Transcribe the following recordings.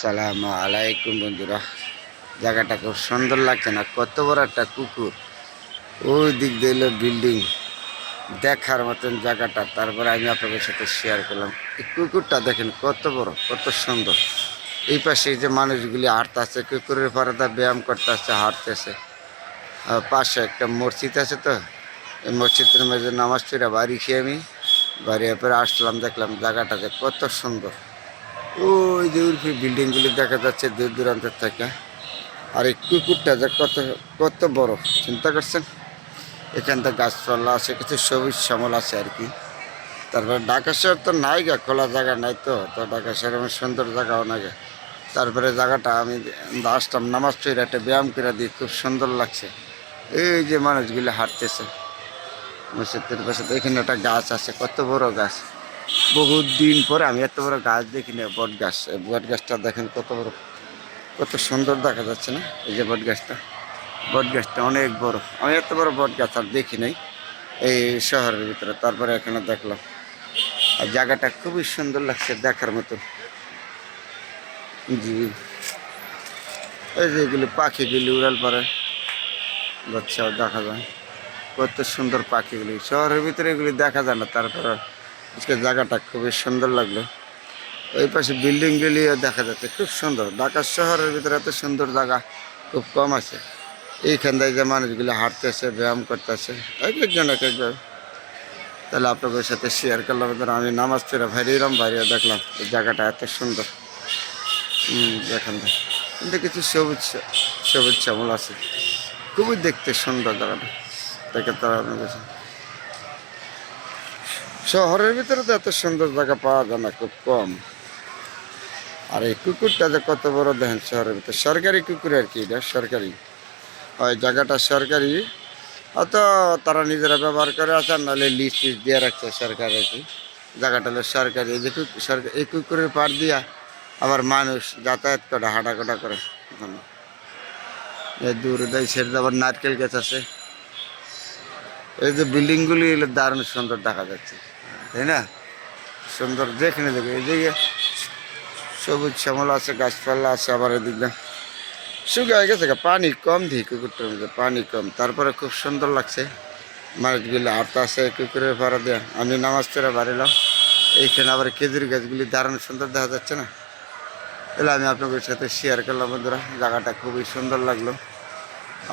সালামু আলাইকুম বন্ধুরা। জায়গাটা খুব সুন্দর লাগছে না? কত বড় একটা কুকুর, ওই দিক দিয়ে এলো বিল্ডিং, দেখার মতন জায়গাটা। তারপরে আমি আপনাদের সাথে শেয়ার করলাম। এই কুকুরটা দেখেন কত বড়, কত সুন্দর। এই পাশে এই যে মানুষগুলি হাঁটতেছে, কুকুরের পাড়াটা ব্যায়াম করতেছে, হাঁটতেছে। আর পাশে একটা মসজিদ আছে, তো এই মসজিদের মাঝে নামাজ পড়ে বাড়ি খেয়ে আমি বাড়ি পরে আসলাম, দেখলাম জায়গাটা যে কত সুন্দর। ওই যে উর্ফি বিল্ডিংগুলি দেখা যাচ্ছে দূর দূরান্তের থেকে। আর এই কুকুরটা যে কত কত বড়, চিন্তা করছেন? এখানটা গাছপালা আছে, কিছু সবুজ শ্যামল আছে আর কি। তারপরে ঢাকা শহর তো নাই গা, খোলা জায়গা নাই, তো তো ঢাকা শহর এমন সুন্দর জায়গাও নাই গে। তারপরে জায়গাটা আমি আসলাম নামাজ পড়ে একটা ব্যায়াম করে দিই, খুব সুন্দর লাগছে। এই যে মানুষগুলি হাঁটতেছে মসজিদের পাশে, এখানে একটা গাছ আছে, কত বড় গাছ। বহুত দিন পরে আমি এত বড় গাছ দেখি না, বট গাছ। এই বট গাছটা দেখেন কত বড়, কত সুন্দর দেখা যাচ্ছে না? এই যে বট গাছটা, বট গাছটা অনেক বড়। আমি এত বড় বট গাছ আর দেখি নাই এই শহরের ভিতরে। তারপরে এখানে দেখলাম, আর জায়গাটা খুবই সুন্দর লাগছে, দেখার মতো। জি, এই যে এগুলি পাখিগুলি উড়াল পারে, বাচ্চাও দেখা যায়। কত সুন্দর পাখিগুলি, শহরের ভিতরে এগুলি দেখা যায় না। তারপরে আজকে জায়গাটা খুবই সুন্দর লাগলো। ওই পাশে বিল্ডিংগুলিও দেখা যাচ্ছে, খুব সুন্দর। ঢাকা শহরের ভিতরে এত সুন্দর জায়গা খুব কম আছে। এইখানটায় যে মানুষগুলো হাঁটতেছে, ব্যায়াম করতেছে, এক একজন এক একজন। তাহলে আপনাদের সাথে শেয়ার করলাম। আমি নামাজ পড়ে বাইরেলাম, বাইরে দেখলাম এই জায়গাটা এত সুন্দর। দেখেন কিন্তু কিছু সবুজ সবুজ শ্যামল আছে, খুবই দেখতে সুন্দর জায়গাটা। দেখে তারা আপনার কাছে শহরের ভিতরে তো এত সুন্দর জায়গা পাওয়া যায় না, খুব কম। আর এই কুকুরটা যে কত বড় দেখেন, শহরের ভিতরে সরকারি কুকুর আর কি, এটা সরকারি। ওই জায়গাটা সরকারি, হয়তো তারা নিজেরা ব্যবহার করে আছে, আর নাহলে লিস্ট টিস্ট দিয়ে রাখছে সরকার আর কি। জায়গাটা হলো সরকারি। এই যে সরকার, এই কুকুরের পাড় দিয়া আবার মানুষ যাতায়াত করে, হাঁটাকোটা করে। এই দূরে দেয় সেটা আবার নারকেল গাছ আছে। এই যে বিল্ডিংগুলি এগুলো দারুণ সুন্দর দেখা যাচ্ছে, তাই না? সুন্দর যেখানে দেখে এই যে সবুজ শ্যামল আছে, গাছপালা আছে। আবার এদিকে শুকিয়ে গেছে, পানি কম দিই কুকুরটার মধ্যে, পানি কম। তারপরে খুব সুন্দর লাগছে। মানুষগুলি হাঁটতে আসে কুকুরের ভাড়া দিয়ে। আমি নামাজ পড়ে বাড়িলাম। এইখানে আবার খেজুর গাছগুলি দারুণ সুন্দর দেখা যাচ্ছে না? তাহলে আমি আপনাদের সাথে শেয়ার করলাম বন্ধুরা, জায়গাটা খুবই সুন্দর লাগলো।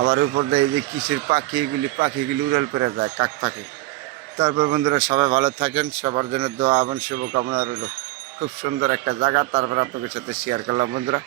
আবার উপর দিয়ে এই যে কিসের পাখি, এগুলি পাখিগুলি উড়াল করে যায়, কাক পাখি। তারপর বন্ধুরা সবাই ভালো থাকেন, সবার জন্য দোয়া এবং শুভকামনা রইল। খুব সুন্দর একটা জায়গা, তারপর আপনাদের সাথে শেয়ার করলাম বন্ধুরা।